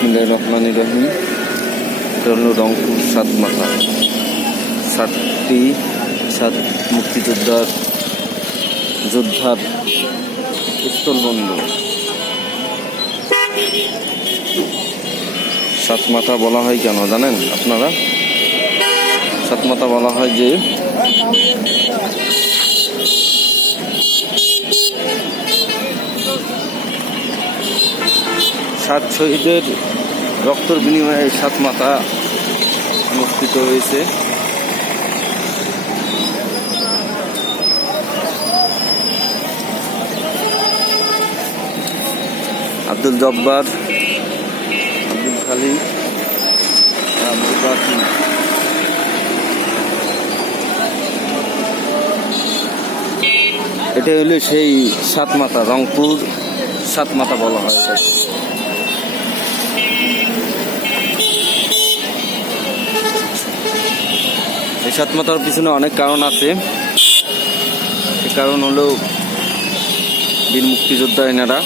বিসমিল্লাহির রহমানির রহিম। এটা হলো রংপুর সাতমাথা। 7 মুক্তিযোদ্ধার স্থলবন্দর। সাতমাথা বলা হয় কেন জানেন আপনারা? সাতমাথা বলা হয় যে সাত শহীদের রক্তের বিনিময়ে সাতমাথা অনুষ্ঠিত হয়েছে। আব্দুল জব্বার, আব্দুল খালিক, আব্দুল বাকি। এটা হলো সেই সাতমাথা, রংপুর সাতমাথা বলা হয়। এই সাতমাথার পিছনে অনেক কারণ আছে। কারণ হলো বীর মুক্তিযোদ্ধা এনারা।